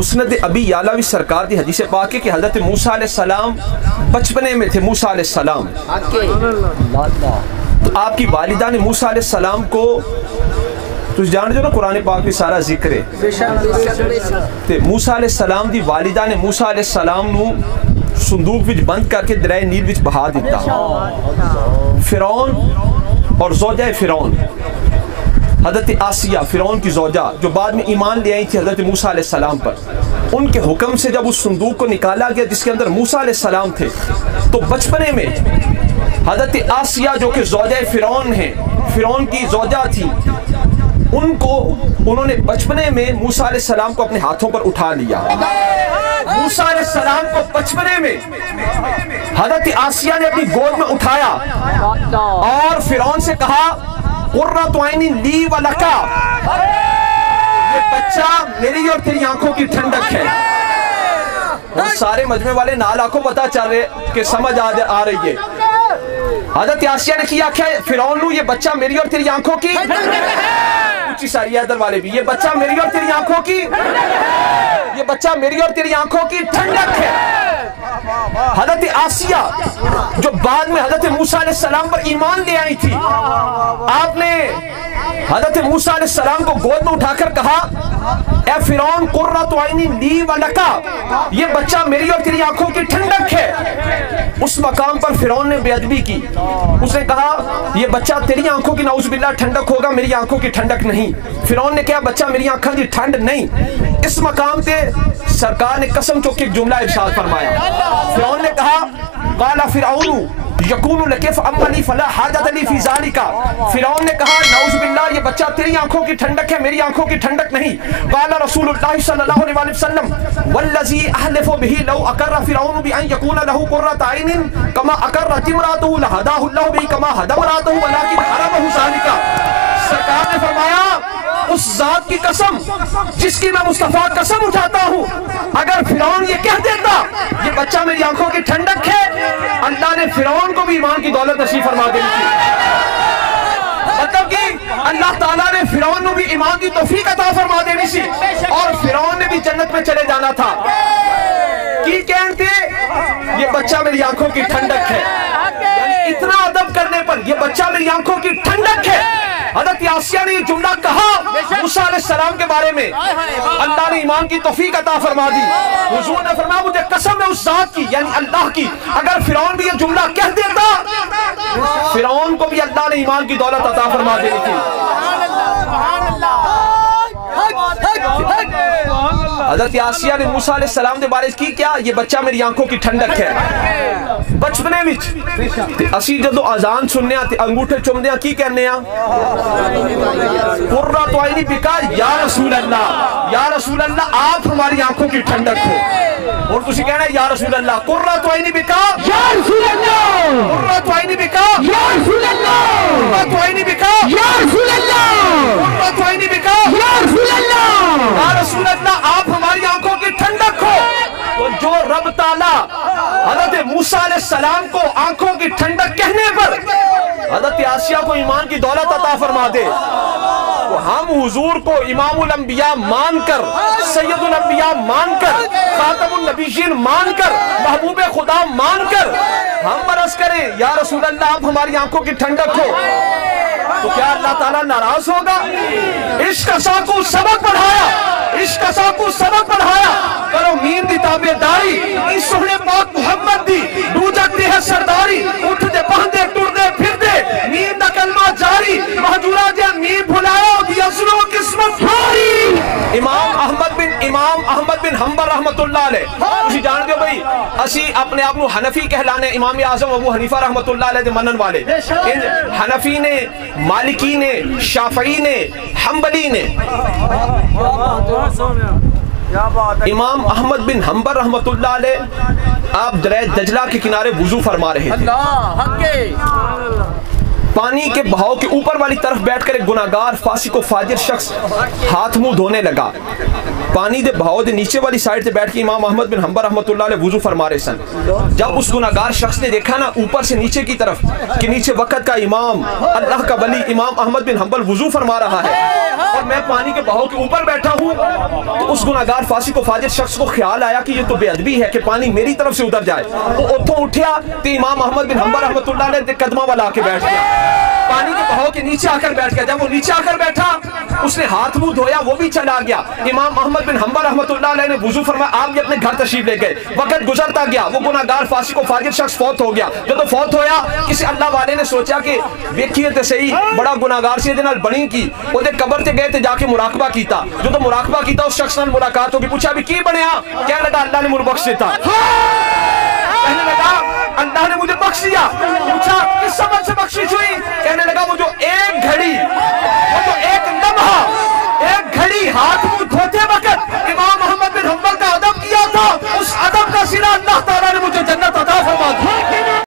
مسند ابی یعلوی سرکار دی حدیث پاک ہے کہ حضرت موسیٰ علیہ السلام بچپنے میں تھے. موسیٰ علیہ السلام تو آپ کی والدہ نے موسیٰ علیہ السلام کو تو جان جو نا قرآن پاک میں سارا ذکر ہے تے موسیٰ علیہ السلام دی والدہ نے موسیٰ علیہ السلام نو صندوق وچ بند کر کے دریا نیل وچ بہا دیتا. فرعون اور زوجہ فرعون حضرت آسیہ فرعون کی زوجہ جو بعد میں ایمان لے آئی تھی حضرت موسیٰ علیہ السلام پر, ان کے حکم سے جب اس صندوق کو نکالا گیا جس کے اندر موسیٰ علیہ السلام تھے تو بچپنے میں حضرت آسیہ جو کہ زوجہ فرعون ہیں, فرعون کی زوجہ تھی, ان کو انہوں نے بچپنے میں موسیٰ علیہ السلام کو اپنے ہاتھوں پر اٹھا لیا. موسیٰ علیہ السلام کو بچپنے میں حضرت آسیہ نے اپنی گود میں اٹھایا اور فرعون سے کہا قرۃ عین لی و لکا, یہ بچہ میری اور تیری آنکھوں کی ٹھنڈک ہے. وہ سارے مجمع والے نال آنکھوں پتا چل رہے کہ سمجھ آ رہی ہے. حضرت آسیہ نے کیا فرعون نو یہ بچہ میری اور تیری آنکھوں کی اچھی ساری ادھر والے بھی, یہ بچہ میری اور تیری آنکھوں کی, یہ بچہ میری اور تیری آنکھوں کی ٹھنڈک ہے. حضرت آسیہ جو بعد میں حضرت موسیٰ علیہ السلام پر ایمان لے آئی تھی, آپ نے حضرت موسیٰ علیہ السلام کو گود میں اٹھا کر کہا اے فرعون قرۃ عین لی و لکا, یہ بچہ میری اور تیری آنکھوں کی ٹھنڈک ہے. اس مقام پر فرعون نے بے ادبی کی, اس نے کہا یہ بچہ تیری آنکھوں کی نعوذ باللہ ٹھنڈک ہوگا, میری آنکھوں کی ٹھنڈک نہیں. فرعون نے کہا بچہ میری آنکھوں کی ٹھنڈ نہیں. اس مقام پہ سرکار نے قسم چوک کے ایک جملہ ارشاد فرمایا. فرعون نے کہا قال فرعون یکون لک فاما لی فلا حاجۃ لی فی ذلک, فرعون نے کہا نعوذ باللہ یہ بچہ تیری آنکھوں کی ٹھنڈک ہے, میری آنکھوں کی ٹھنڈک نہیں. قال رسول اللہ صلی اللہ علیہ وسلم والذی احلف به لو اقر فرعون بان یکون له قرۃ عین کما اقرت امرأته لهداه الله به كما هدى امرأته ولكن حرمه ذلك. سرکار نے فرمایا اس ذات کی قسم جس کی میں مصطفیٰ قسم اٹھاتا ہوں, اگر فرعون یہ کہہ دیتا یہ بچہ میری آنکھوں کی ٹھنڈک ہے, اللہ نے فرعون کو بھی ایمان کی دولت نصیب فرما دی تھی. مطلب کہ اللہ تعالیٰ نے فرعون کو بھی ایمان کی توفیق عطا فرما دینی سی اور فرعون نے بھی جنت میں چلے جانا تھا. کی کہتے یہ بچہ میری آنکھوں کی ٹھنڈک ہے, یعنی اتنا ادب کرنے پر یہ بچہ میری آنکھوں کی ٹھنڈک ہے. حضرت آسیہ نے یہ جملہ کہا موسیٰ علیہ السلام کے بارے میں, اللہ نے ایمان کی توفیق عطا فرما دی. حضور نے فرمایا مجھے قسم ہے اس ذات کی یعنی اللہ کی, اگر فرعون بھی یہ جملہ کہہ دیتا فرعون کو بھی اللہ نے ایمان کی دولت عطا فرما دی تھی. حضرت آسیہ نے موسیٰ علیہ السلام کے بارے کی کیا یہ بچہ میری آنکھوں کی ٹھنڈک ہے. بچپنے وچ اسی جدو آزان سننے تے انگوٹھے چومدے ہاں کی کہنے ہاں قرۃ عین بکا یا رسول اللہ, یا رسول اللہ آپ ہماری آنکھوں کی ٹھنڈک ہو. اور تسی کہنا ہے یا رسول اللہ قرۃ عین بکا یا رسول اللہ, قرۃ عین بکا یا رسول اللہ, قرۃ عین بکا یا رسول اللہ, قرۃ عین بکا یا رسول اللہ, یا رسول اللہ آپ ہماری آنکھوں کی ٹھنڈک ہو. تو جو رب تعالیٰ حضرت موسیٰ علیہ السلام کو آنکھوں کی ٹھنڈک کہنے پر حضرت آسیہ کو ایمان کی دولت عطا فرما دے, تو ہم حضور کو امام الانبیاء مان کر, سید الانبیاء مان کر, خاتم النبیین مان کر, محبوب خدا مان کر ہم عرض کریں یا رسول اللہ آپ ہماری آنکھوں کی ٹھنڈک ہو, تو کیا اللہ تعالیٰ ناراض ہوگا؟ عشق ساکو سبق پڑھایا, عشق ساکو سبق پڑھایا, کرو مین دی تابع داری, اس سہنے پاک محمد دی دو جگتی ہے سرداری, اٹھ دے پہندے ٹر دے پھر دے مین دا کلمہ جاری, محجورہ جے مین بھلایا دی اصلو قسمت بھاری. امام احمد بن حنبل رحمت اللہ علیہ, اسی جان دیو بھئی اسی اپنے آپ نو حنفی کہلانے, امام اعظم ابو حنیفہ رحمت اللہ علیہ دے منن والے, حنفی نے, مالکی نے, شافعی نے, حنبلی نے. امام احمد بن حنبل رحمت اللہ علیہ آپ دریا دجلہ کے کنارے وضو فرما رہے تھے, پانی کے بہاؤ کے اوپر والی طرف بیٹھ کر ایک گناہگار فاسق و فاجر شخص ہاتھ منہ دھونے لگا. پانی دے بہاؤ دے نیچے والی سائڈ سے بیٹھ کے امام احمد بن حنبل رحمۃ اللہ علیہ وضو فرما رہے سن. جب اس گناہگار شخص نے دیکھا نا اوپر سے نیچے کی طرف کہ نیچے وقت کا امام اللہ کا ولی امام احمد بن حنبل وضو فرما رہا ہے اور میں پانی کے بہاؤ کے اوپر بیٹھا ہوں, تو اس گناہگار فاسق و فاجر شخص کو خیال آیا کہ یہ تو بے ادبی ہے کہ پانی میری طرف سے ادھر جائے. وہ اتھوں اٹھیا تو امام احمد بن حنبل رحمۃ اللہ علیہ قدمہ والا کے بیٹھ گیا, پانی کے بہاؤ کے نیچے آ کر بیٹھ گیا. جب وہ نیچے آ کر بیٹھا اس نے ہاتھ منہ دھویا, وہ بھی چلا گیا. امام احمد بن حنبل رحمۃ اللہ علیہ نے وضو فرمایا, آپ بھی اپنے گھر تشریف لے گئے. وقت گزرتا گیا, وہ گناہگار فاسق و فاجر شخص فوت ہو گیا. جب تو فوت ہویا کسی اللہ والے نے سوچا کہ دیکھیے تے صحیح بڑا گناہگار سے دے نال بنی کی, وہ دے قبر تے گئے تے جا کے مراقبہ کیتا. جو تو مراقبہ کیتا اس شخص نال ملاقات ہوگی, پوچھا بھی کی بنیا, کہنے لگا اللہ نے مجھے بخش دیتا. کہنے لگا اللہ نے مجھے بخش دیا. پوچھا کس سبب سے بخشش ہوئی, کہنے لگا وہ جو ایک گھڑی, وہ جو ایک لمحہ, ایک گھڑی ہاتھ منہ دھوتے وقت امام احمد بن حنبل کا ادب کیا تھا, اس ادب کا صلہ اللہ